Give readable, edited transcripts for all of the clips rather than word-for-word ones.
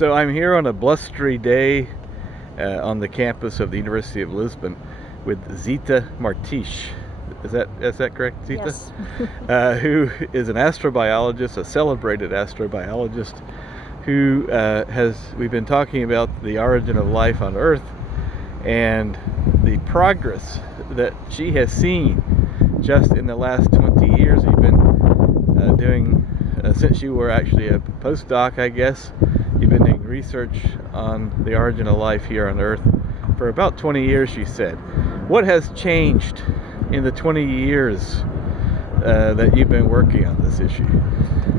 So I'm here on a blustery day on the campus of the University of Lisbon with Zita Martins. Is that correct, Zita? Yes. Who is an astrobiologist, a celebrated astrobiologist, who we've been talking about the origin of life on Earth and the progress that she has seen just in the last 20 years. You've been doing, since you were actually a postdoc, I guess, you've been doing research on the origin of life here on Earth for about 20 years, she said. What has changed in the 20 years that you've been working on this issue?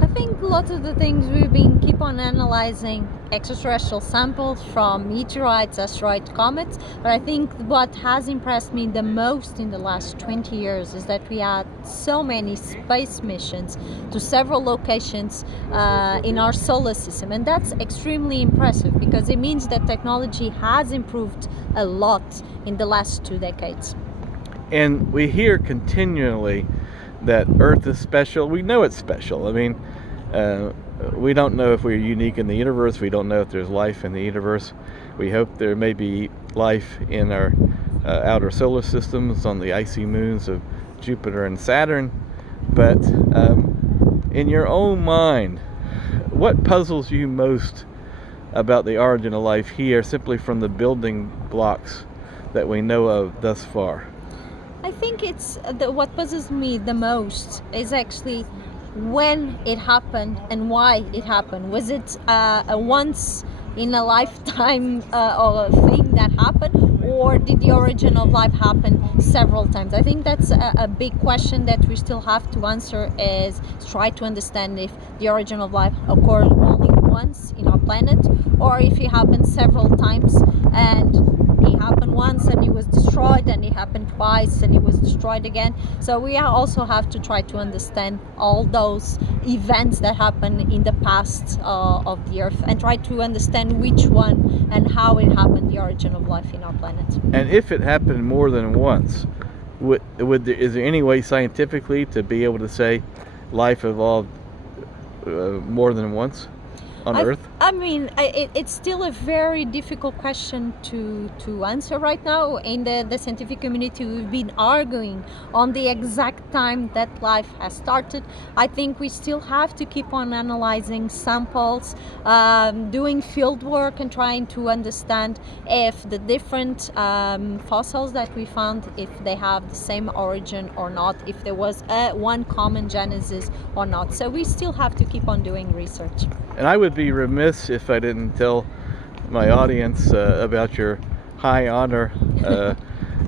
I think lots of the things we've been keep on analyzing extraterrestrial samples from meteorites, asteroids, comets, but I think what has impressed me the most in the last 20 years is that we had so many space missions to several locations in our solar system, and that's extremely impressive because it means that technology has improved a lot in the last 2 decades. And we hear continually that Earth is special. We know it's special. I mean, we don't know if we're unique in the universe. We don't know if there's life in the universe. We hope there may be life in our outer solar systems, on the icy moons of Jupiter and Saturn. But in your own mind, what puzzles you most about the origin of life here, simply from the building blocks that we know of thus far? I think it's what puzzles me the most is actually when it happened and why it happened. Was it a once in a lifetime or a thing that happened, or did the origin of life happen several times? I think that's a big question that we still have to answer, is try to understand if the origin of life occurred only once in our planet, or if it happened several times, and it happened once and it was destroyed, and it happened twice and it was destroyed again. So we also have to try to understand all those events that happened in the past of the Earth, and try to understand which one and how it happened, the origin of life in our planet. And if it happened more than once, is there any way scientifically to be able to say life evolved more than once on Earth? I mean, it's still a very difficult question to answer right now. In the scientific community, we've been arguing on the exact time that life has started. I think we still have to keep on analyzing samples, doing field work, and trying to understand if the different fossils that we found, if they have the same origin or not, if there was one common genesis or not. So we still have to keep on doing research. And I would be remiss if I didn't tell my audience about your high honor,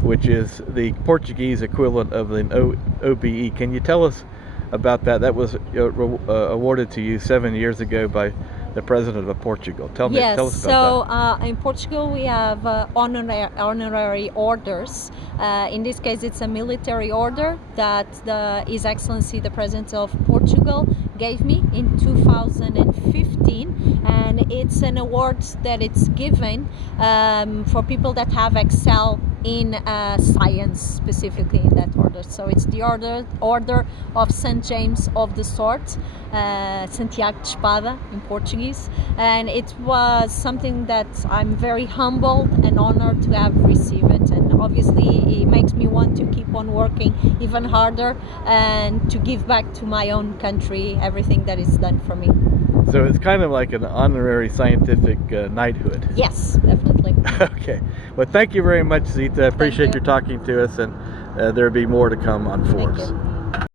which is the Portuguese equivalent of the OBE. Can you tell us about that? That was awarded to you 7 years ago by the President of Portugal. Tell us about that. So in Portugal we have honorary orders. In this case it's a military order that His Excellency the President of Portugal gave me in 2015, and it's an award that it's given for people that have excelled in science, specifically in that order. So it's the order of St. James of the Sword, Santiago de Espada in Portuguese, and it was something that I'm very humbled and honored to have received it, and obviously it makes me want to keep on working even harder and to give back to my own country everything that is done for me. So it's kind of like an honorary scientific knighthood. Yes, definitely. Okay. Well, thank you very much, Zita. I appreciate you talking to us, and there'll be more to come on Forbes.